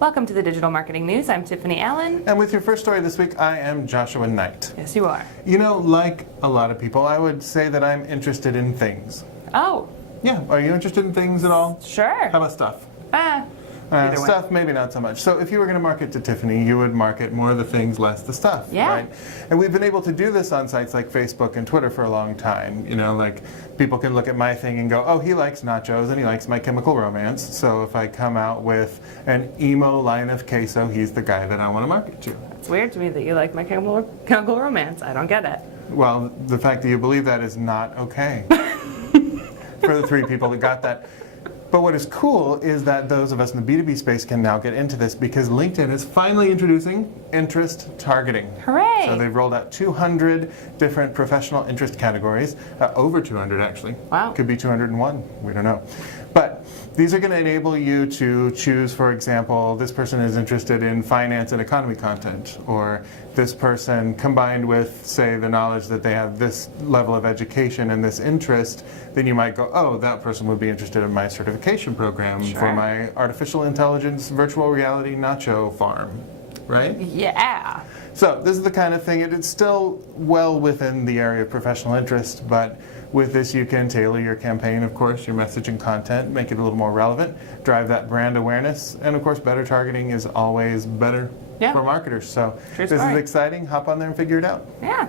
Welcome to the Digital Marketing News. I'm Tiffani Allen. And with your first story this week, I am Joshua Nite. Yes, you are. You know, like a lot of people, I would say that I'm interested in things. Oh. Yeah, are you interested in things at all? Sure. How about stuff? Stuff, maybe not so much. So if you were going to market to Tiffani, you would market more of the things, less the stuff. Yeah. Right? And we've been able to do this on sites like Facebook and Twitter for a long time. You know, like people can look at my thing and go, oh, he likes nachos and he likes My Chemical Romance. So if I come out with an emo line of queso, he's the guy that I want to market to. It's weird to me that you like My Chemical Romance. I don't get it. Well, the fact that you believe that is not okay. For the three people that got that. But what is cool is that those of us in the B2B space can now get into this because LinkedIn is finally introducing interest targeting. Hooray! So they've rolled out 200 different professional interest categories, over 200 actually. Wow. Could be 201, we don't know. But these are going to enable you to choose, for example, this person is interested in finance and economy content, or this person combined with, say, the knowledge that they have this level of education and this interest, then you might go, oh, that person would be interested in my certification program for my artificial intelligence virtual reality nacho farm, right? Yeah. So this is the kind of thing, it's still well within the area of professional interest, but with this you can tailor your campaign, of course, your message and content, make it a little more relevant, drive that brand awareness, and of course better targeting is always better for marketers. So this is exciting, hop on there and figure it out. Yeah.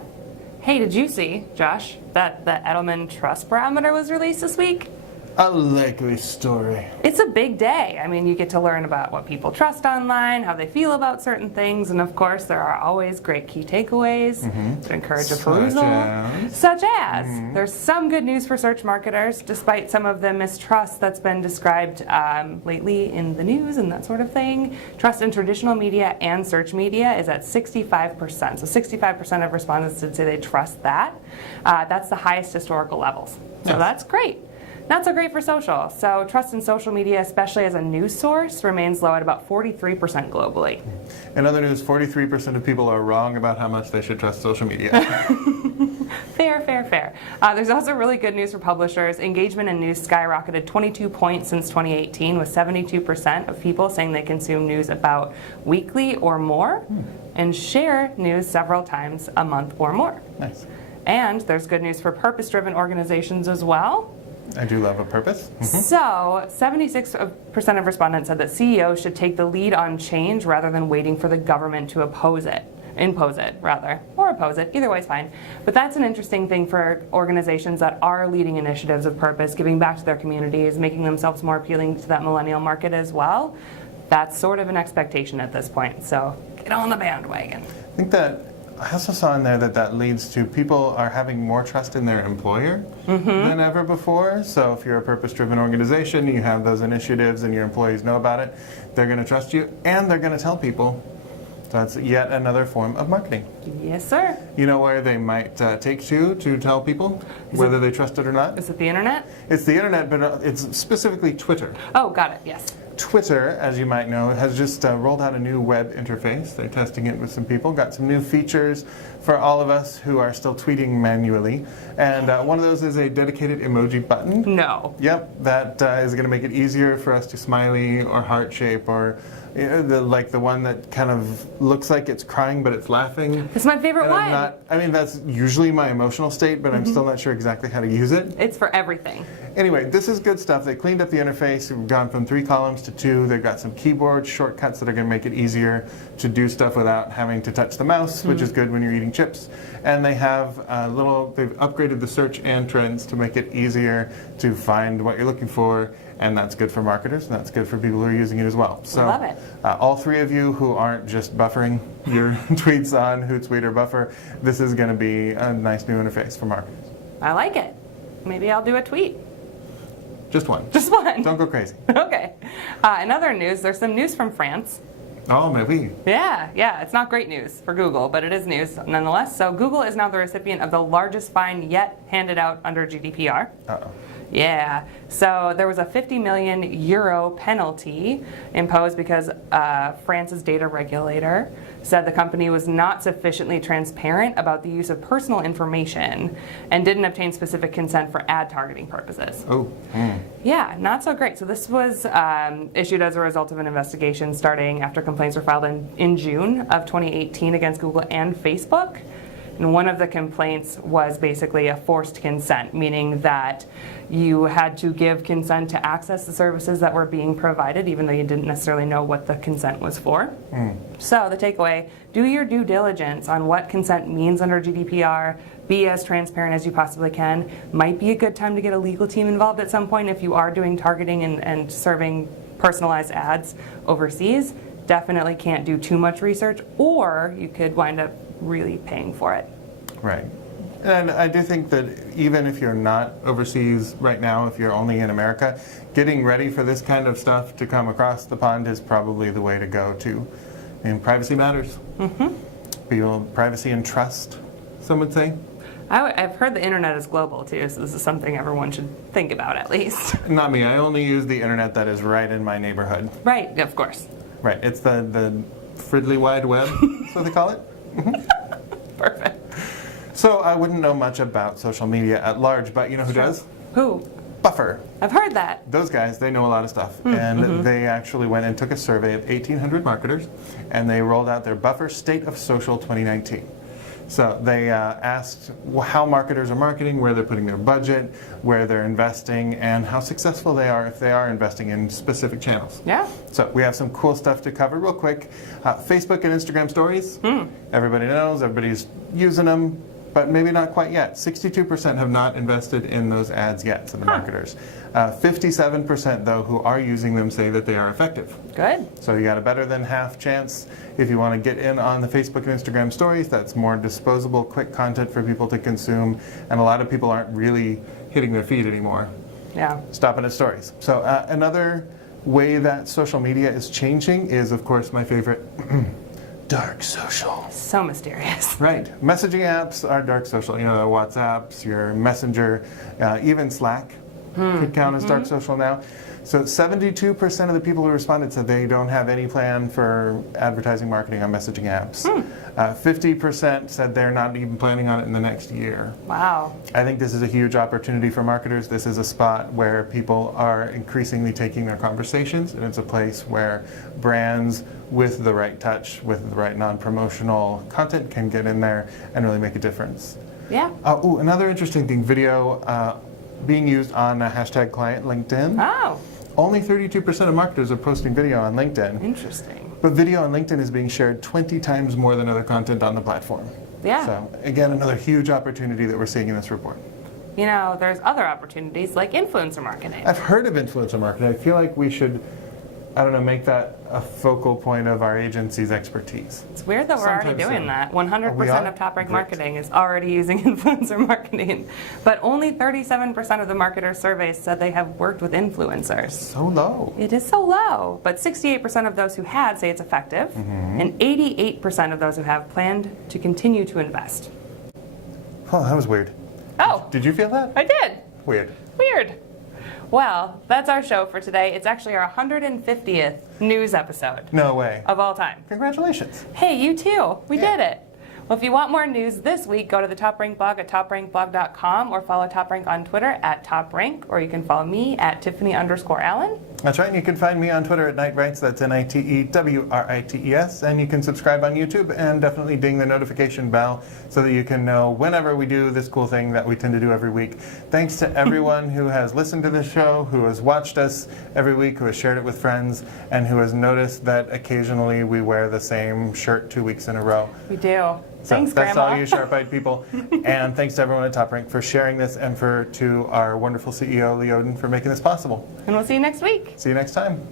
Hey, did you see, Josh, that the Edelman Trust Barometer was released this week? A likely story. It's a big day. I mean, you get to learn about what people trust online, how they feel about certain things, and of course, there are always great key takeaways that encourage a perusal. Such as, there's some good news for search marketers, despite some of the mistrust that's been described lately in the news and that sort of thing. Trust in traditional media and search media is at 65%. So 65% of respondents did say they trust that. That's the highest historical levels. So that's great. Not so great for social. So trust in social media, especially as a news source, remains low at about 43% globally. In other news, 43% of people are wrong about how much they should trust social media. Fair, fair, fair. There's also really good news for publishers. Engagement in news skyrocketed 22 points since 2018, with 72% of people saying they consume news about weekly or more and share news several times a month or more. Nice. And there's good news for purpose-driven organizations as well. I do love a purpose. So, 76% of respondents said that CEOs should take the lead on change rather than waiting for the government to impose it, or oppose it. Either way is fine. But that's an interesting thing for organizations that are leading initiatives of purpose, giving back to their communities, making themselves more appealing to that millennial market as well. That's sort of an expectation at this point. So, get on the bandwagon. I think that I also saw in there that leads to people are having more trust in their employer than ever before. So if you're a purpose-driven organization, you have those initiatives and your employees know about it, they're going to trust you and they're going to tell people. So that's yet another form of marketing. Yes, sir. You know where they might take to tell people whether they trust it or not? Is it the internet? It's the internet, but it's specifically Twitter. Oh, got it, yes. Twitter, as you might know, has just rolled out a new web interface. They're testing it with some people, got some new features for all of us who are still tweeting manually. And one of those is a dedicated emoji button. No. Yep, that is going to make it easier for us to smiley or heart shape or like the one that kind of looks like it's crying but it's laughing. It's my favorite one. I mean, that's usually my emotional state, but I'm still not sure exactly how to use it. It's for everything. Anyway, this is good stuff. They cleaned up the interface. We've gone from 3 columns to 2. They've got some keyboard shortcuts that are going to make it easier to do stuff without having to touch the mouse, which is good when you're eating chips. And they have they've upgraded the search entrance to make it easier to find what you're looking for. And that's good for marketers, and that's good for people who are using it as well. So, love it. All 3 of you who aren't just buffering your tweets on Hootsuite or Buffer, this is going to be a nice new interface for marketers. I like it. Maybe I'll do a tweet. Just one. Just one. Don't go crazy. Okay. In other news, there's some news from France. Oh, maybe. Yeah. It's not great news for Google, but it is news nonetheless. So Google is now the recipient of the largest fine yet handed out under GDPR. Uh-oh. Yeah, so there was a 50 million euro penalty imposed because France's data regulator said the company was not sufficiently transparent about the use of personal information and didn't obtain specific consent for ad targeting purposes. Oh. Yeah, not so great. So this was issued as a result of an investigation starting after complaints were filed in June of 2018 against Google and Facebook. And one of the complaints was basically a forced consent, meaning that you had to give consent to access the services that were being provided, even though you didn't necessarily know what the consent was for. So the takeaway, do your due diligence on what consent means under GDPR. Be as transparent as you possibly can. Might be a good time to get a legal team involved at some point if you are doing targeting and serving personalized ads overseas. Definitely can't do too much research, or you could wind up really paying for it. Right. And I do think that even if you're not overseas right now, if you're only in America, getting ready for this kind of stuff to come across the pond is probably the way to go too. And privacy matters. People, privacy and trust, some would say. I've heard the internet is global too, so this is something everyone should think about at least. Not me. I only use the internet that is right in my neighborhood. Right, of course. Right. It's the Friddly Wide Web, that's what they call it. Perfect. So I wouldn't know much about social media at large, but you know who does? Who? Buffer. I've heard that. Those guys, they know a lot of stuff. And they actually went and took a survey of 1,800 marketers, and they rolled out their Buffer State of Social 2019. So they asked how marketers are marketing, where they're putting their budget, where they're investing, and how successful they are if they are investing in specific channels. Yeah. So we have some cool stuff to cover real quick. Facebook and Instagram stories. Everybody knows, everybody's using them, but maybe not quite yet. 62% have not invested in those ads yet, so the marketers. 57% though who are using them say that they are effective. Good. So you got a better than half chance if you want to get in on the Facebook and Instagram stories. That's more disposable, quick content for people to consume, and a lot of people aren't really hitting their feed anymore. Yeah. Stopping at stories. So another way that social media is changing is, of course, my favorite, dark social. So mysterious. Right. Messaging apps are dark social. You know, WhatsApps, your Messenger, even Slack could count as dark social now. So 72% of the people who responded said they don't have any plan for advertising marketing on messaging apps. 50% said they're not even planning on it in the next year. Wow. I think this is a huge opportunity for marketers. This is a spot where people are increasingly taking their conversations, and it's a place where brands with the right touch, with the right non-promotional content can get in there and really make a difference. Yeah. Another interesting thing, video being used on a hashtag client LinkedIn. Oh. Only 32% of marketers are posting video on LinkedIn. Interesting. But video on LinkedIn is being shared 20 times more than other content on the platform. Yeah. So again, another huge opportunity that we're seeing in this report. You know, there's other opportunities like influencer marketing. I've heard of influencer marketing. I feel like we should, I don't know, make that a focal point of our agency's expertise. It's weird that we're already Sometime doing soon. that. We 100% are? of TopRank Great. Marketing is already using influencer marketing. But only 37% of the marketers surveys said they have worked with influencers. So low. It is so low. But 68% of those who had say it's effective. And 88% of those who have planned to continue to invest. Oh, that was weird. Oh, Did you feel that? I did. Weird. Weird. Well, that's our show for today. It's actually our 150th news episode No way. of all time. Congratulations. Hey, you too. We Yeah. did it. Well, if you want more news this week, go to the TopRank blog at toprankblog.com or follow TopRank on Twitter at TopRank, or you can follow me at Tiffani_Allen. That's right, and you can find me on Twitter at Nitewrites, that's Nitewrites, and you can subscribe on YouTube and definitely ding the notification bell so that you can know whenever we do this cool thing that we tend to do every week. Thanks to everyone who has listened to this show, who has watched us every week, who has shared it with friends, and who has noticed that occasionally we wear the same shirt 2 weeks in a row. We do. So Thanks, that's Grandma. all you sharp-eyed people. And thanks to everyone at TopRank for sharing this, and to our wonderful CEO, Lee Oden, for making this possible. And we'll see you next week. See you next time.